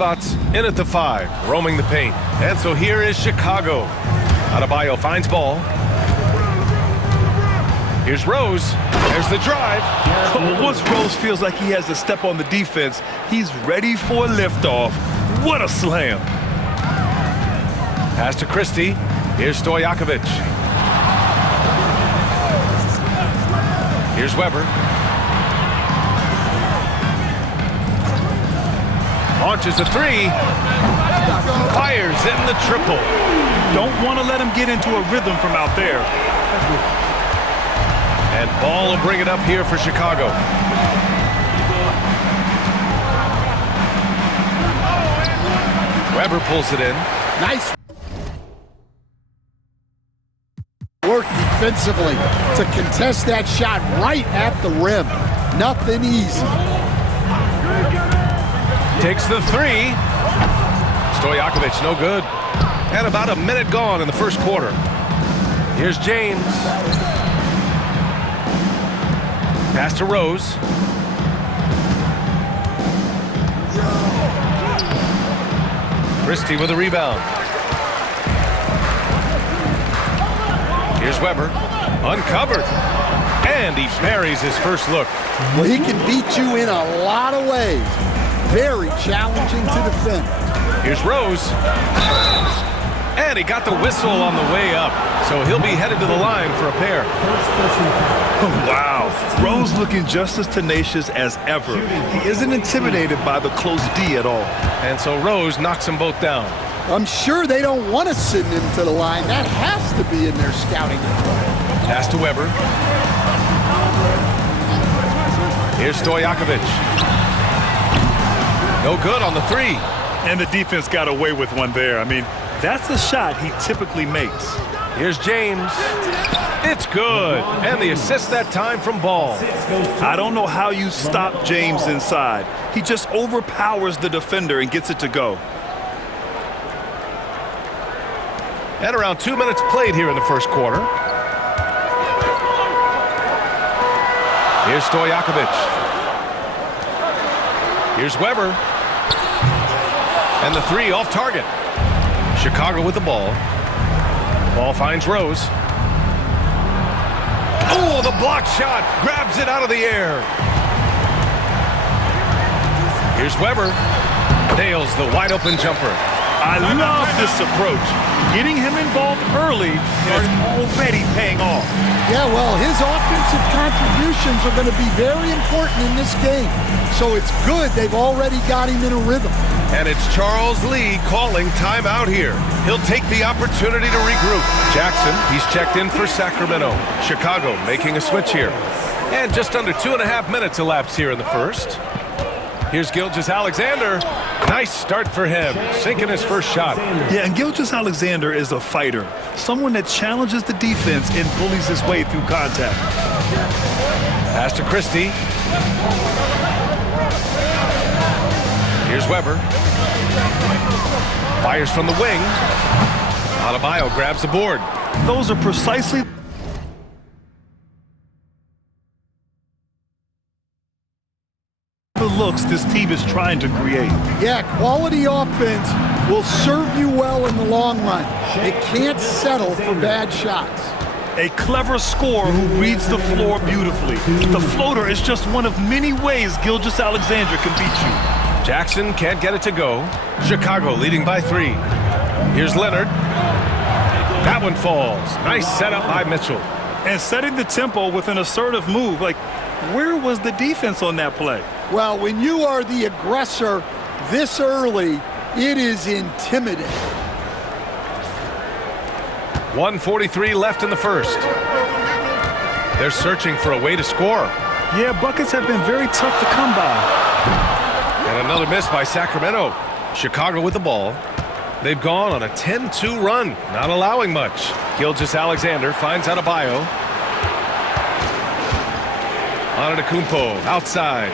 Spots in at the 5, roaming the paint. And so here is Chicago. Adebayo finds ball. Here's Rose. There's the drive. Once Rose feels like he has to step on the defense, he's ready for a liftoff. What a slam. Pass to Christie. Here's Stojakovic. Here's Weber. Launches a 3. Fires in the triple. Don't want to let him get into a rhythm from out there. And ball will bring it up here for Chicago. Weber pulls it in. Nice work defensively to contest that shot right at the rim. Nothing easy. Takes the 3. Stojakovic, no good. And about a minute gone in the first quarter. Here's James. Pass to Rose. Christie with a rebound. Here's Weber. Uncovered. And he buries his first look. Well, he can beat you in a lot of ways. Very challenging to defend. Here's Rose. And he got the whistle on the way up. So he'll be headed to the line for a pair. Wow. Rose looking just as tenacious as ever. He isn't intimidated by the close D at all. And so Rose knocks them both down. I'm sure they don't want to send him to the line. That has to be in their scouting report. Pass to Weber. Here's Stojakovic. No good on the 3. And the defense got away with one there. I mean, that's a shot he typically makes. Here's James. It's good. And the assist that time from Ball. I don't know how you stop James inside. He just overpowers the defender and gets it to go. And around 2 minutes played here in the first quarter. Here's Stojakovic. Here's Weber. And the 3 off target. Chicago with the ball. Ball finds Rose. Oh, the block shot. Grabs it out of the air. Here's Weber. Nails the wide open jumper. I love this approach. Getting him involved early is already paying off. Yeah, well, his offensive contributions are going to be very important in this game. So it's good they've already got him in a rhythm. And it's Charles Lee calling timeout here. He'll take the opportunity to regroup. Jackson, he's checked in for Sacramento. Chicago making a switch here. And just under 2.5 minutes elapsed here in the first. Here's Gilgeous-Alexander. Nice start for him, sinking his first shot. Yeah, and Gilgeous-Alexander is a fighter, someone that challenges the defense and bullies his way through contact. Pass to Christie. Here's Weber. Fires from the wing. Adebayo grabs the board. Those are precisely the looks this team is trying to create. Yeah, quality offense will serve you well in the long run. It can't settle for bad shots. A clever scorer who reads the floor beautifully. The floater is just one of many ways Gilgeous-Alexander can beat you. Jackson can't get it to go. Chicago leading by 3. Here's Leonard. That one falls. Nice setup by Mitchell. And setting the tempo with an assertive move. Like, where was the defense on that play? Well, when you are the aggressor this early, it is intimidating. 1:43 left in the first. They're searching for a way to score. Yeah, buckets have been very tough to come by. And another miss by Sacramento. Chicago with the ball. They've gone on a 10-2 run, not allowing much. Gilgeous-Alexander finds Adebayo. Antetokounmpo outside.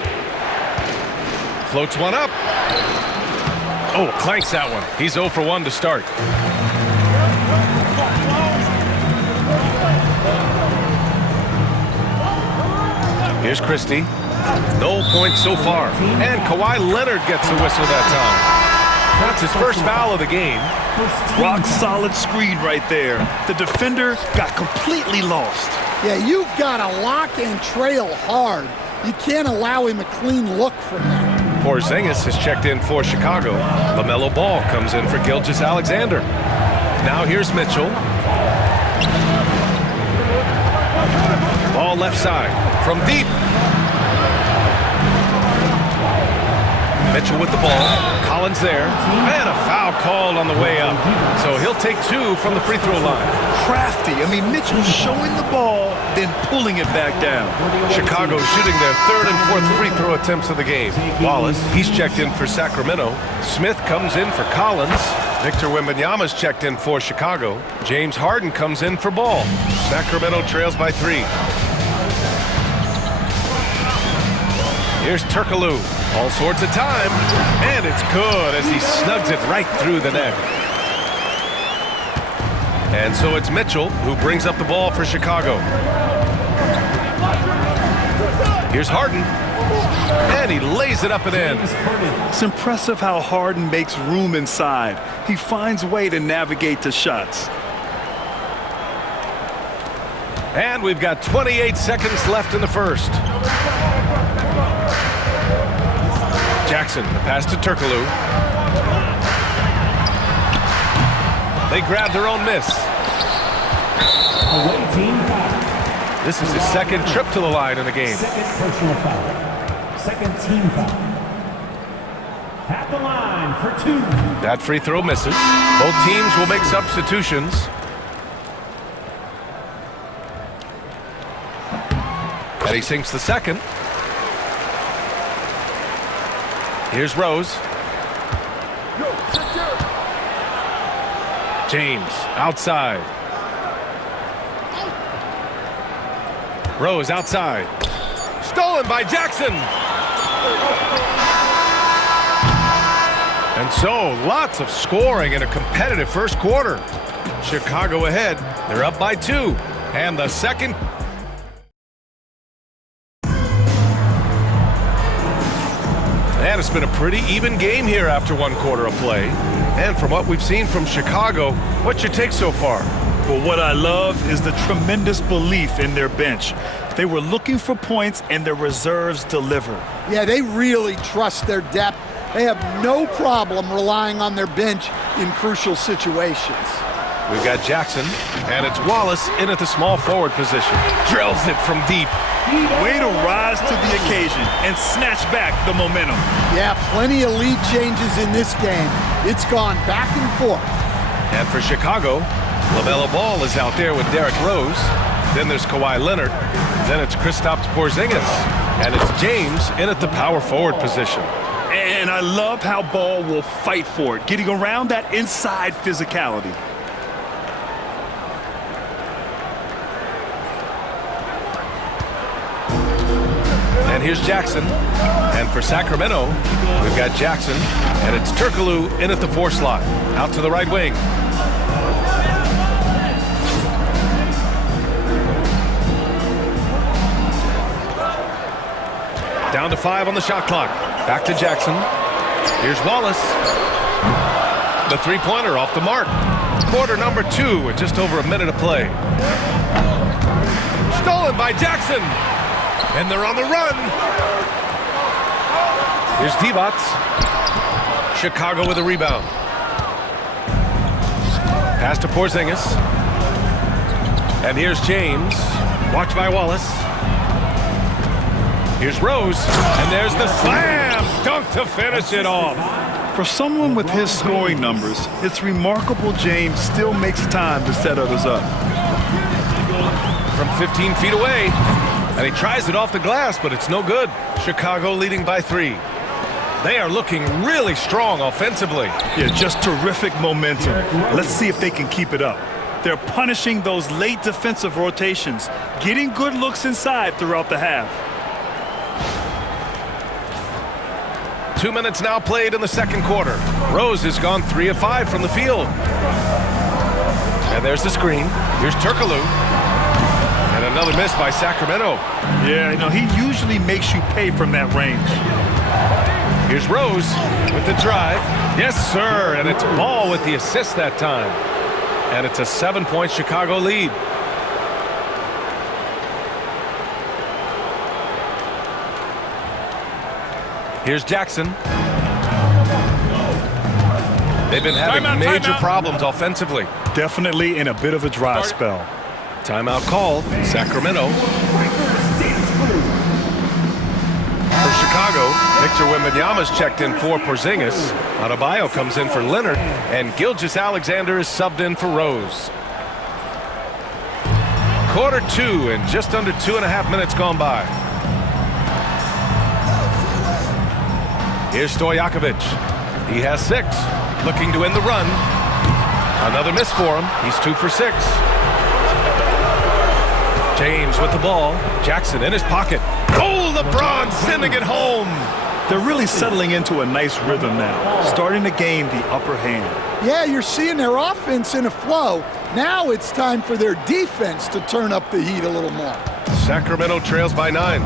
Floats one up. Oh, clanks that one. He's 0 for 1 to start. Here's Christie. No points so far. And Kawhi Leonard gets the whistle that time. That's his first foul of the game. Rock solid screen right there. The defender got completely lost. Yeah, you've got to lock and trail hard. You can't allow him a clean look from there. Porzingis has checked in for Chicago. LaMelo Ball comes in for Gilgeous-Alexander. Now here's Mitchell. Ball left side from deep. Mitchell with the ball. Collins there. And a foul called on the way up. So he'll take 2 from the free throw line. Crafty. I mean, Mitchell showing the ball, then pulling it back down. Chicago shooting their 3rd and 4th free throw attempts of the game. Wallace, he's checked in for Sacramento. Smith comes in for Collins. Victor Wembanyama's checked in for Chicago. James Harden comes in for Ball. Sacramento trails by 3. Here's Turkoglu. All sorts of time. And it's good as he snugs it right through the net. And so it's Mitchell who brings up the ball for Chicago. Here's Harden. And he lays it up and in. It's impressive how Harden makes room inside. He finds a way to navigate the shots. And we've got 28 seconds left in the first. Jackson, the pass to Turkoglu. They grab their own miss. Away team foul. This is his 2nd trip to the line in the game. 2nd personal foul. 2nd team foul. At the line for 2. That free throw misses. Both teams will make substitutions. And he sinks the 2nd. Here's Rose. James outside. Rose outside. Stolen by Jackson. And so lots of scoring in a competitive first quarter. Chicago ahead. They're up by 2. And the second. And it's been a pretty even game here after 1 quarter of play. And from what we've seen from Chicago, what's your take so far? Well, what I love is the tremendous belief in their bench. They were looking for points, and their reserves deliver. Yeah, they really trust their depth. They have no problem relying on their bench in crucial situations. We've got Jackson, and it's Wallace in at the small forward position. Drills it from deep. Way to rise to the occasion and snatch back the momentum. Yeah, plenty of lead changes in this game. It's gone back and forth. And for Chicago, LaMelo Ball is out there with Derrick Rose. Then there's Kawhi Leonard. Then it's Kristaps Porzingis. And it's James in at the power forward position. And I love how Ball will fight for it, getting around that inside physicality. And here's Jackson. And for Sacramento, we've got Jackson. And it's Turkoglu in at the 4 slot. Out to the right wing. Down to 5 on the shot clock. Back to Jackson. Here's Wallace. The 3-pointer off the mark. Quarter number 2 with just over a minute of play. Stolen by Jackson. And they're on the run. Here's Divac. Chicago with a rebound. Pass to Porzingis. And here's James. Watched by Wallace. Here's Rose. And there's the slam. Dunk to finish it off. For someone with his scoring numbers, it's remarkable James still makes time to set others up. From 15 feet away. And he tries it off the glass, but it's no good. Chicago leading by 3. They are looking really strong offensively. Yeah, just terrific momentum. Let's see if they can keep it up. They're punishing those late defensive rotations, getting good looks inside throughout the half. 2 minutes now played in the second quarter. Rose has gone 3 of 5 from the field. And there's the screen. Here's Turkoglu. And another miss by Sacramento. Yeah, you know, he usually makes you pay from that range. Here's Rose with the drive. Yes, sir, and it's Ball with the assist that time. And it's a 7-point Chicago lead. Here's Jackson. They've been having major problems offensively. Definitely in a bit of a dry spell. Timeout called, Sacramento. For Chicago, Victor Wembanyama's checked in for Porzingis. Adebayo comes in for Leonard, and Gilgeous-Alexander is subbed in for Rose. Quarter 2 and just under 2.5 minutes gone by. Here's Stojakovic. He has 6, looking to end the run. Another miss for him. He's 2 for 6. James with the ball. Jackson in his pocket. Oh, LeBron sending it home. They're really settling into a nice rhythm now, starting to gain the upper hand. Yeah, you're seeing their offense in a flow. Now it's time for their defense to turn up the heat a little more. Sacramento trails by 9.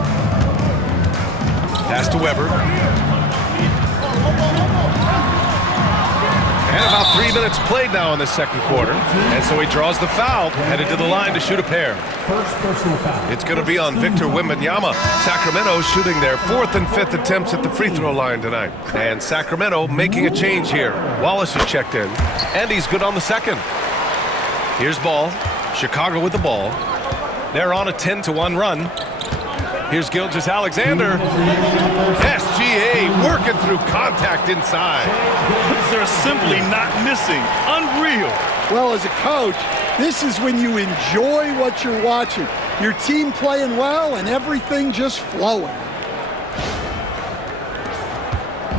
Pass to Weber. And about 3 minutes played now in the second quarter. And so he draws the foul, headed to the line to shoot a pair. First personal foul. It's going to be on Victor Wembanyama. Sacramento shooting their 4th and 5th attempts at the free throw line tonight. And Sacramento making a change here. Wallace is checked in, and he's good on the second. Here's Ball. Chicago with the ball. They're on a 10-1 run. Here's Gilgeous-Alexander. SGA working through contact inside. They're simply not missing. Unreal. Well, as a coach, this is when you enjoy what you're watching. Your team playing well and everything just flowing.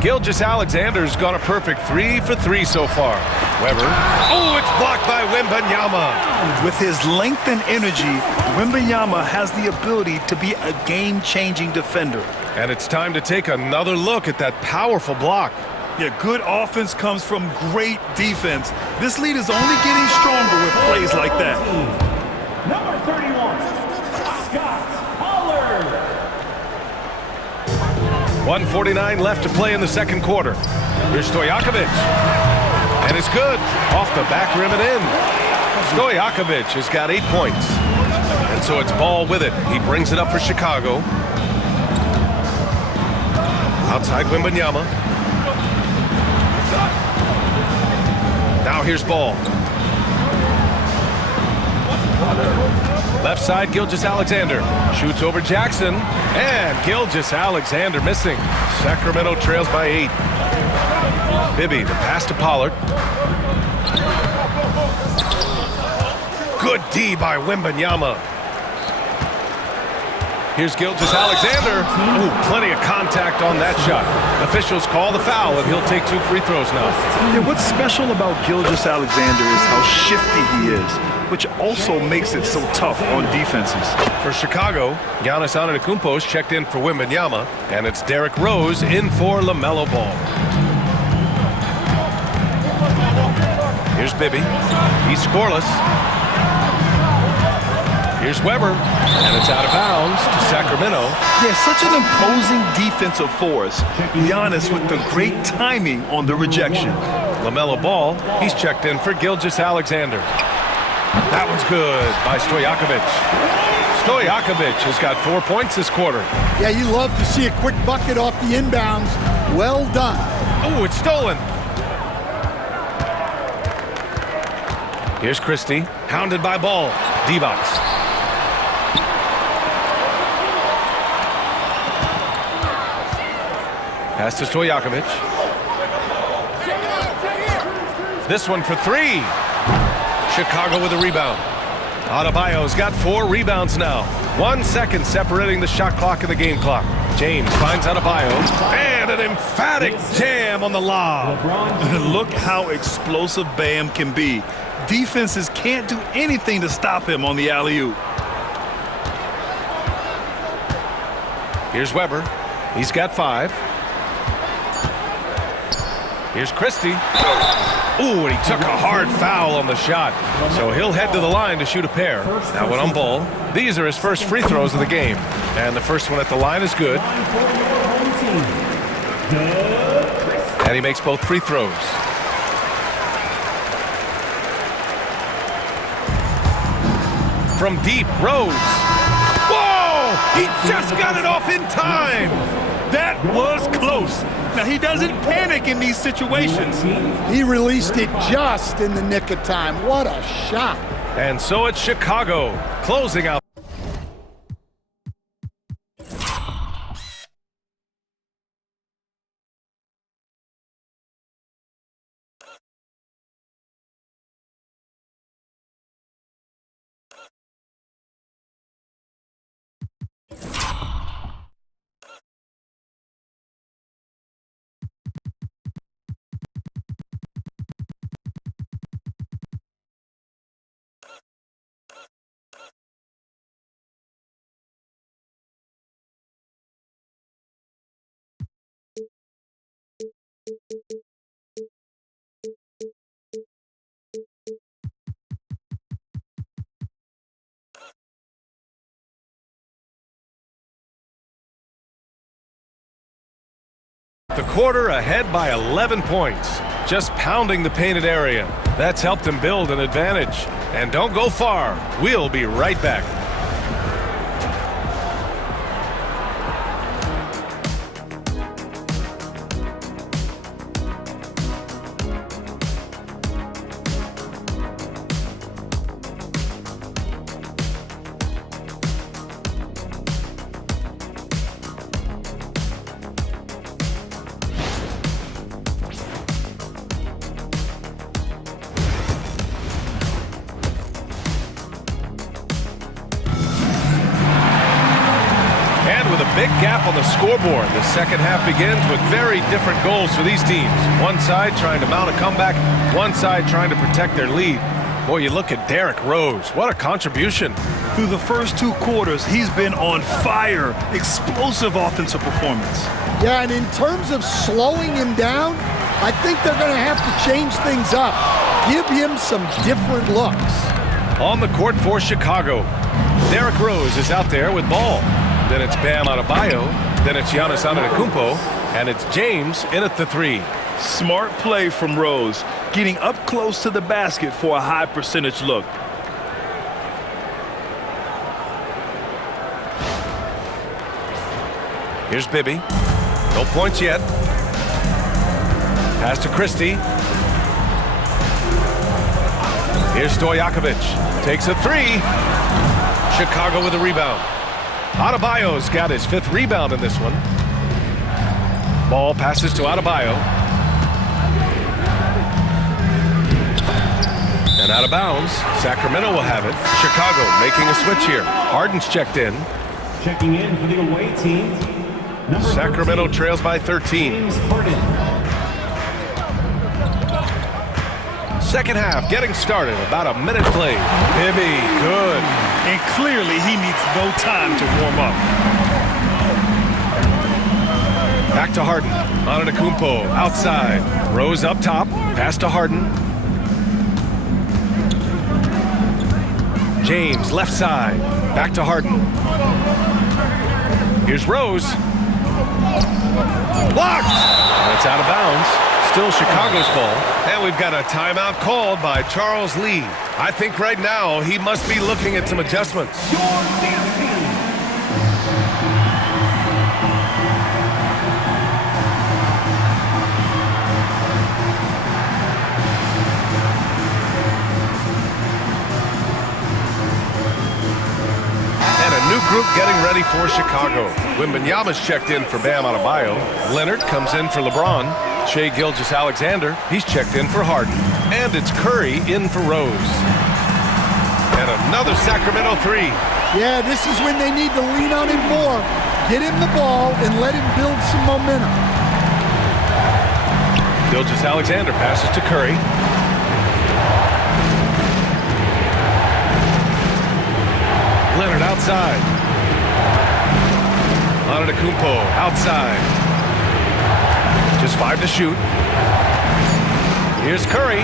Gilgeous-Alexander's gone a perfect 3 for 3 so far. Weber. Oh, it's blocked by Wembanyama. With his length and energy, Wembanyama has the ability to be a game-changing defender. And it's time to take another look at that powerful block. Yeah, good offense comes from great defense. This lead is only getting stronger with plays like that. Number 31, Scott Pollard. 1:49 left to play in the second quarter. Here's Stojakovic. And it's good. Off the back rim and in. Stojakovic has got 8 points. And so it's Ball with it. He brings it up for Chicago. Outside Wembanyama. Now here's Ball. Left side, Gilgeous-Alexander. Shoots over Jackson. And Gilgeous-Alexander missing. Sacramento trails by 8. Bibby, the pass to Pollard. Good D by Wembanyama. Here's Gilgeous-Alexander. Ooh, plenty of contact on that shot. Officials call the foul, and he'll take 2 free throws now. Yeah, what's special about Gilgeous-Alexander is how shifty he is, which also makes it so tough on defenses. For Chicago, Giannis Antetokounmpo is checked in for Wembanyama, and it's Derrick Rose in for LaMelo Ball. Here's Bibby. He's scoreless. Here's Weber, and it's out of bounds to Sacramento. Yeah, such an imposing defensive force. Giannis with the great timing on the rejection. LaMelo Ball, he's checked in for Gilgeous-Alexander. That one's good by Stojakovic. Stojakovic has got 4 points this quarter. Yeah, you love to see a quick bucket off the inbounds. Well done. Oh, it's stolen. Here's Christie, hounded by Ball. Divac. Pass to Stojakovic. This one for 3. Chicago with a rebound. Adebayo's got 4 rebounds now. 1 second separating the shot clock and the game clock. James finds Adebayo. And an emphatic jam on the lob. Look how explosive Bam can be. Defenses can't do anything to stop him on the alley-oop. Here's Weber. He's got 5. Here's Christie. Ooh, and he took a hard foul on the shot. So he'll head to the line to shoot a pair. Now when on Ball, these are his first free throws of the game. And the first one at the line is good. And he makes both free throws. From deep, Rose. Whoa! He just got it off in time! That was close. Now, he doesn't panic in these situations. He released it just in the nick of time. What a shot. And so it's Chicago, closing out. The quarter ahead by 11 points, just pounding the painted area. That's helped him build an advantage. And don't go far. We'll be right back. Big gap on the scoreboard. The second half begins with very different goals for these teams. One side trying to mount a comeback, one side trying to protect their lead. Boy, you look at Derrick Rose. What a contribution. Through the first 2 quarters, he's been on fire. Explosive offensive performance. Yeah, and in terms of slowing him down, I think they're going to have to change things up. Give him some different looks. On the court for Chicago, Derrick Rose is out there with ball. Then it's Bam Adebayo, then it's Giannis Antetokounmpo, and it's James in at the 3. Smart play from Rose, getting up close to the basket for a high percentage look. Here's Bibby. No points yet. Pass to Christie. Here's Stojakovic. Takes a 3. Chicago with a rebound. Adebayo's got his 5th rebound in this one. Ball passes to Adebayo. And out of bounds. Sacramento will have it. Chicago making a switch here. Harden's checked in. Checking in for the away team. Sacramento trails by 13. James Harden. Second half getting started. About a minute played. Bibby, good. And clearly he needs no time to warm up. Back to Harden. Antetokounmpo outside. Rose up top. Pass to Harden. James left side. Back to Harden. Here's Rose. Blocked! And it's out of bounds. Still Chicago's ball. And we've got a timeout called by Charles Lee. I think right now he must be looking at some adjustments. Your dance team. And a new group getting ready for Chicago. Wembanyama's checked in for Bam Adebayo. Leonard comes in for LeBron. Shai Gilgeous-Alexander, he's checked in for Harden. And it's Curry in for Rose. And another Sacramento 3. Yeah, this is when they need to lean on him more. Get him the ball and let him build some momentum. Gilgeous-Alexander passes to Curry. Leonard outside. Antetokounmpo outside. Just 5 to shoot. Here's Curry.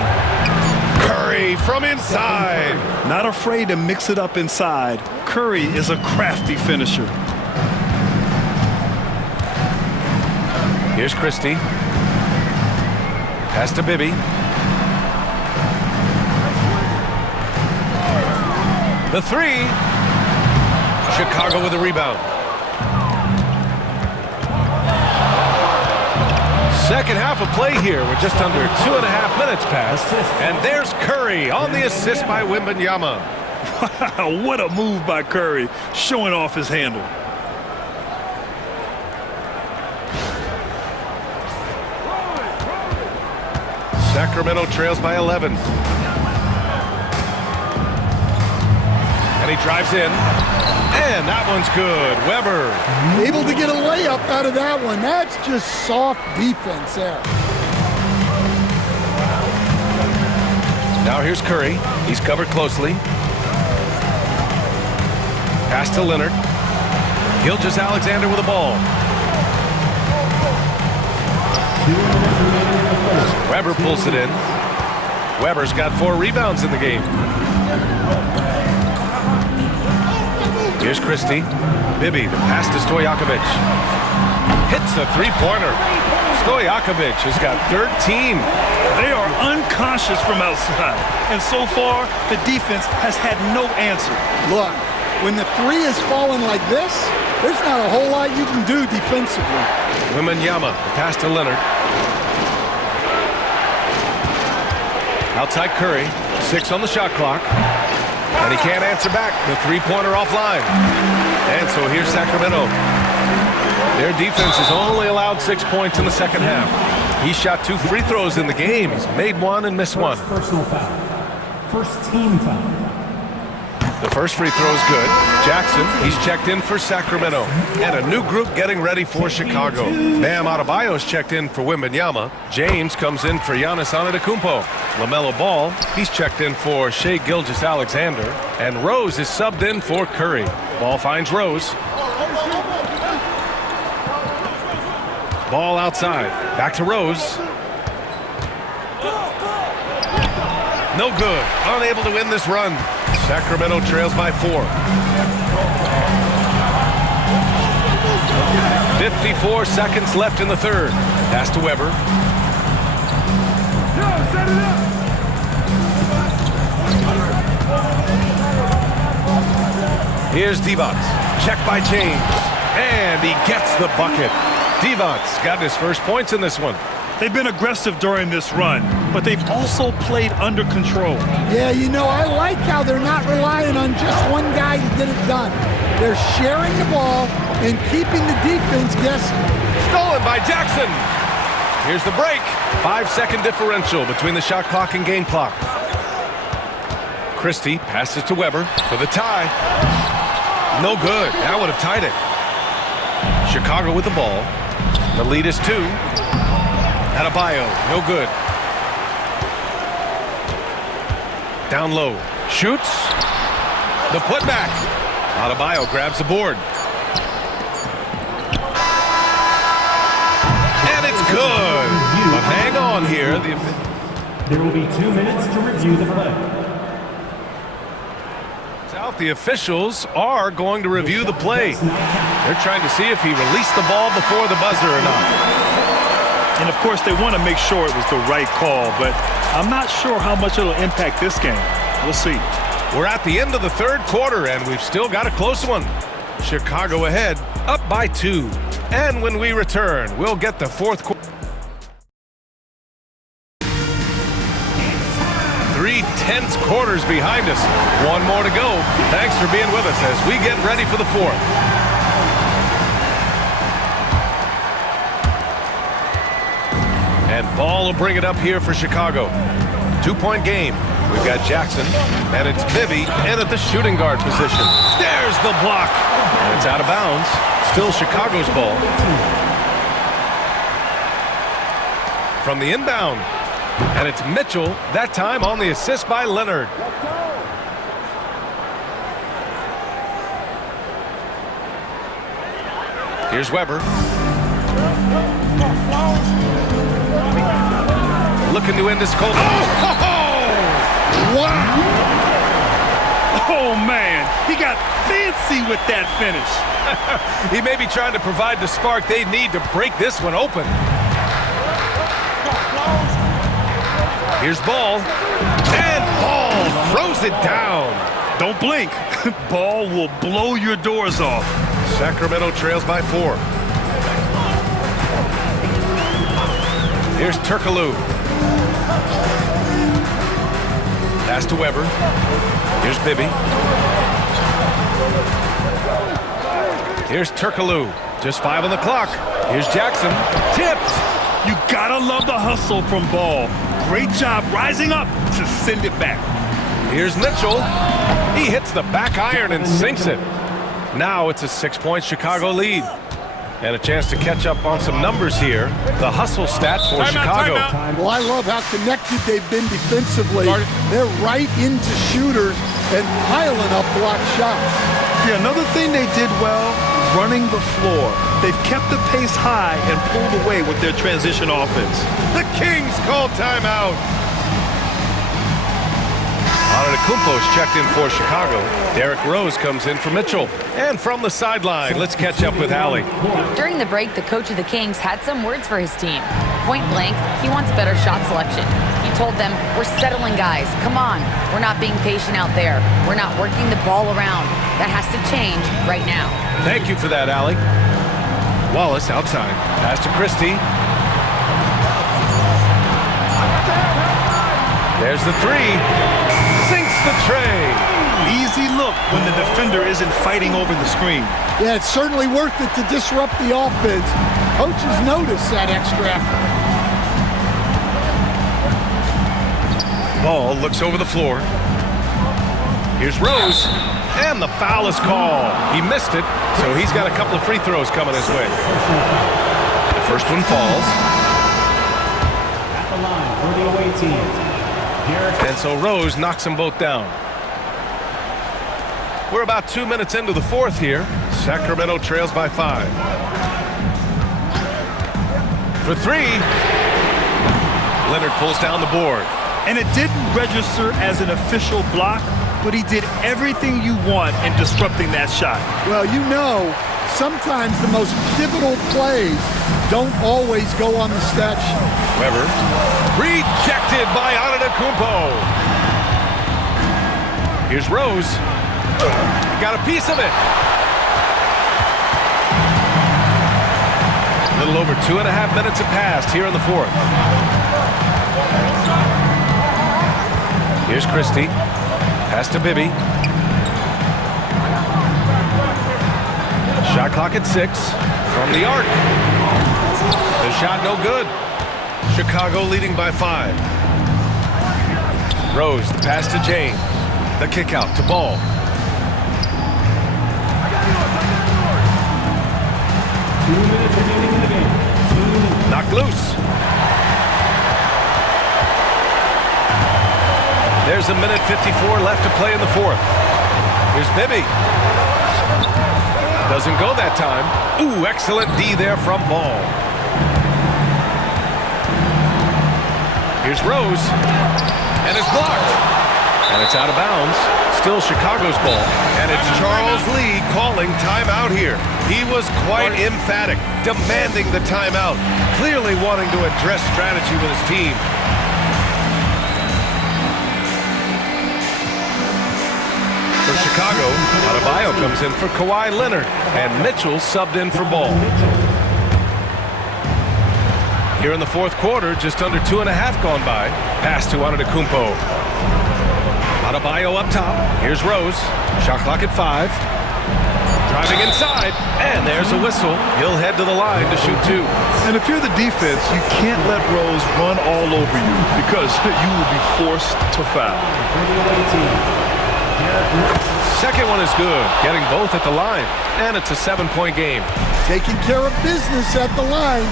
Curry from inside. Not afraid to mix it up inside. Curry is a crafty finisher. Here's Christie. Pass to Bibby. The three. Chicago with a rebound. Second half of play here. We're just under 2.5 minutes past. And there's Curry on the assist by Wembanyama. Wow, what a move by Curry, showing off his handle. Sacramento trails by 11. And he drives in. And that one's good. Weber. Able to get a layup out of that one. That's just soft defense there. Now here's Curry. He's covered closely. Pass to Leonard. Gilgeous-Alexander with the ball. Weber pulls it in. Weber's got 4 rebounds in the game. Here's Christie. Bibby, the pass to Stojakovic. Hits a three-pointer. Stojakovic has got 13. They are unconscious from outside. And so far, the defense has had no answer. Look, when the three is falling like this, there's not a whole lot you can do defensively. Wembanyama, the pass to Leonard. Outside Curry, 6 on the shot clock. And he can't answer back. The three-pointer offline. And so here's Sacramento. Their defense has only allowed 6 points in the second half. He shot 2 free throws in the game. He's made 1 and missed 1. Personal foul. First team foul. The first free throw is good. Jackson, he's checked in for Sacramento. And a new group getting ready for Chicago. Bam Adebayo's checked in for Wembanyama. James comes in for Giannis Antetokounmpo. LaMelo Ball, he's checked in for Shai Gilgeous-Alexander. And Rose is subbed in for Curry. Ball finds Rose. Ball outside. Back to Rose. No good. Unable to win this run. Sacramento trails by 4. 54 seconds left in the third. Pass to Weber. Here's Divac. Check by James. And he gets the bucket. Divac's got his first points in this one. They've been aggressive during this run, but they've also played under control. Yeah, you know, I like how they're not relying on just one guy to get it done. They're sharing the ball and keeping the defense guessing. Stolen by Jackson. Here's the break. 5-second differential between the shot clock and game clock. Christie passes to Weber for the tie. No good. That would have tied it. Chicago with the ball. The lead is 2. Adebayo, no good. Down low. Shoots. The putback. Adebayo grabs the board. And it's good. But hang on here. There will be 2 minutes to review the play. The officials are going to review the play. They're trying to see if he released the ball before the buzzer or not. And of course, they want to make sure it was the right call, but I'm not sure how much it'll impact this game. We'll see. We're at the end of the third quarter, and we've still got a close one. Chicago ahead, up by 2. And when we return, we'll get the fourth quarter. 3 tense quarters behind us. 1 more to go. Thanks for being with us as we get ready for the fourth. And Ball will bring it up here for Chicago. 2-point game. We've got Jackson, and it's Bibby in at the shooting guard position. There's the block. And it's out of bounds. Still Chicago's ball. From the inbound. And it's Mitchell, that time on the assist by Leonard. Here's Weber. Looking to end this cold. Wow! Oh, man, he got fancy with that finish. He may be trying to provide the spark they need to break this one open. Here's Ball. And Ball throws it down. Don't blink. Ball will blow your doors off. Sacramento trails by 4. Here's Turkoglu. Pass to Weber. Here's Bibby. Here's Turkoglu. Just 5 on the clock. Here's Jackson. Tipped. You gotta love the hustle from Ball. Great job rising up to send it back. Here's Mitchell. He hits the back iron and sinks it. Now it's a 6-point Chicago lead. And a chance to catch up on some numbers here. The hustle stat for Chicago. Well, I love how connected they've been defensively. They're right into shooters and piling up block shots. Yeah, another thing they did well, running the floor. They've kept the pace high and pulled away with their transition offense. The Kings call timeout. Antetokounmpo's checked in for Chicago. Derrick Rose comes in for Mitchell. And from the sideline, let's catch up with Allie. During the break, the coach of the Kings had some words for his team. Point blank, he wants better shot selection. He told them, we're settling guys. Come on. We're not being patient out there. We're not working the ball around. That has to change right now. Thank you for that, Allie. Wallace outside. Pass to Christie. There's the 3. Sinks the tray. Easy look when the defender isn't fighting over the screen. Yeah, it's certainly worth it to disrupt the offense. Coaches notice that extra effort. Ball looks over the floor. Here's Rose. And the foul is called. He missed it, so he's got a couple of free throws coming his way. The first one falls. At the line for the away team. And so Rose knocks them both down. We're about 2 minutes into the fourth here. Sacramento trails by 5. For 3. Leonard pulls down the board. And it didn't register as an official block, but he did everything you want in disrupting that shot. Well, you know, sometimes the most pivotal plays don't always go on the stat sheet. Weber, rejected by Antetokounmpo. Here's Rose. Got a piece of it. A little over 2.5 minutes have passed here in the fourth. Here's Christie. Pass to Bibby. Shot clock at 6 from the arc. The shot no good. Chicago leading by 5. Rose, the pass to James. The kick out to Ball. Knocked loose. There's a minute 54 left to play in the fourth. Here's Bibby. Doesn't go that time. Ooh, excellent D there from Ball. Here's Rose. And it's blocked. And it's out of bounds. Still Chicago's ball. And it's Charles Lee calling timeout here. He was quite emphatic, demanding the timeout, clearly wanting to address strategy with his team. For Chicago, Adebayo comes in for Kawhi Leonard, and Mitchell subbed in for Ball. Here in the fourth quarter, just under 2.5 gone by. Pass to Antetokounmpo. Adebayo up top. Here's Rose. Shot clock at 5. Driving inside, and there's a whistle. He'll head to the line to shoot 2. And if you're the defense, you can't let Rose run all over you because you will be forced to foul. Second one is good, getting both at the line, and it's a 7-point game. Taking care of business at the line,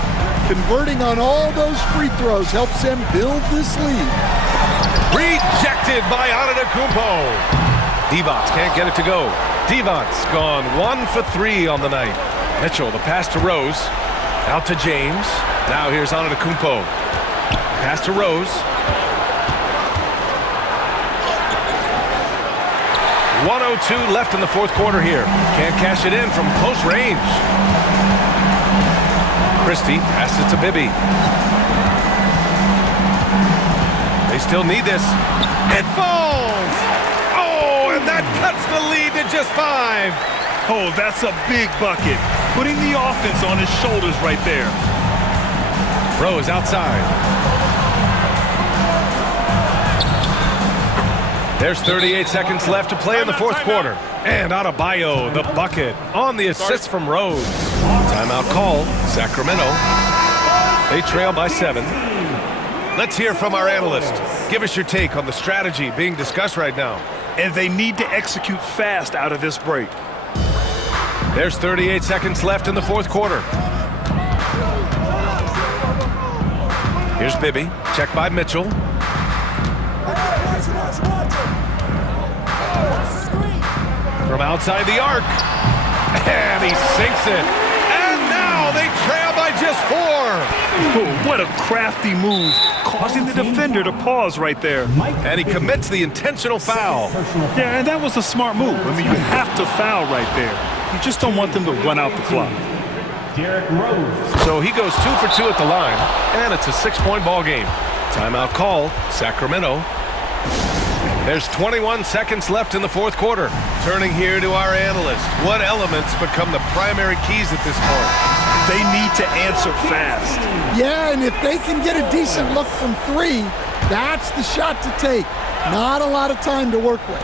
converting on all those free throws helps them build this lead. Rejected by Antetokounmpo. Divac can't get it to go. Divac's gone 1 for 3 on the night. Mitchell, the pass to Rose. Out to James. Now here's Antetokounmpo. Pass to Rose. 1:02 left in the fourth quarter here. Can't cash it in from close range. Christie passes to Bibby. They still need this. It falls! Oh, and that cuts the lead to just 5. Oh, that's a big bucket. Putting the offense on his shoulders right there. Rose outside. There's 38 seconds left to play in the fourth quarter. And Adebayo, the bucket, on the assist from Rose. Timeout call, Sacramento. They trail by 7. Let's hear from our analyst. Give us your take on the strategy being discussed right now. And they need to execute fast out of this break. There's 38 seconds left in the fourth quarter. Here's Bibby, checked by Mitchell. From outside the arc. And he sinks it. And now they trail by just 4. Oh, what a crafty move, causing the defender to pause right there. And he commits the intentional foul. Yeah, and that was a smart move. I mean, you have to foul right there. You just don't want them to run out the clock. So he goes 2 for 2 at the line, and it's a 6-point ball game. Timeout call, Sacramento. There's 21 seconds left in the fourth quarter. Turning here to our analyst. What elements become the primary keys at this point? They need to answer fast. Yeah, and if they can get a decent look from 3, that's the shot to take. Not a lot of time to work with.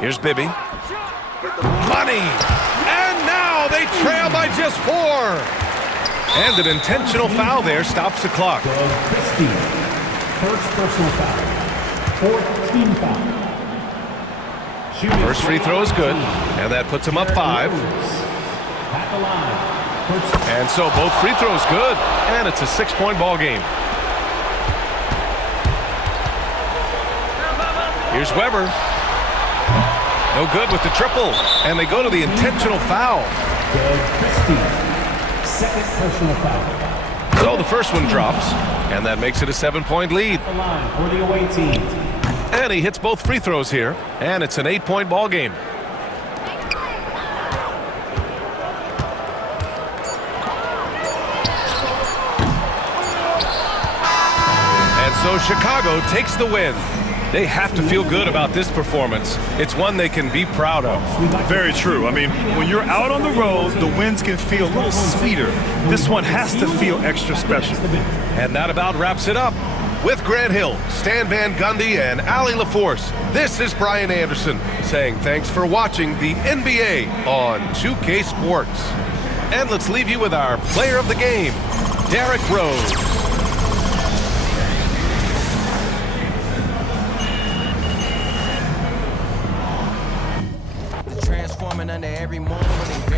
Here's Bibby. Money! And now they trail by just 4. And an intentional foul there stops the clock. First personal foul. Fourth team foul. First free throw is good, and that puts him up 5. At the line. And so both free throws good, and it's a 6-point ball game. Here's Weber. No good with the triple, and they go to the intentional foul. Second personal foul. So the first one drops, and that makes it a 7-point lead. At the line for the away team. And he hits both free throws here, and it's an 8-point ball game. And so Chicago takes the win. They have to feel good about this performance. It's one they can be proud of. Very true. I mean, when you're out on the road, the wins can feel a little sweeter. This one has to feel extra special. And that about wraps it up. With Grant Hill, Stan Van Gundy, and Allie LaForce, this is Brian Anderson saying thanks for watching the NBA on 2K Sports. And let's leave you with our player of the game, Derrick Rose. Transforming under every moment.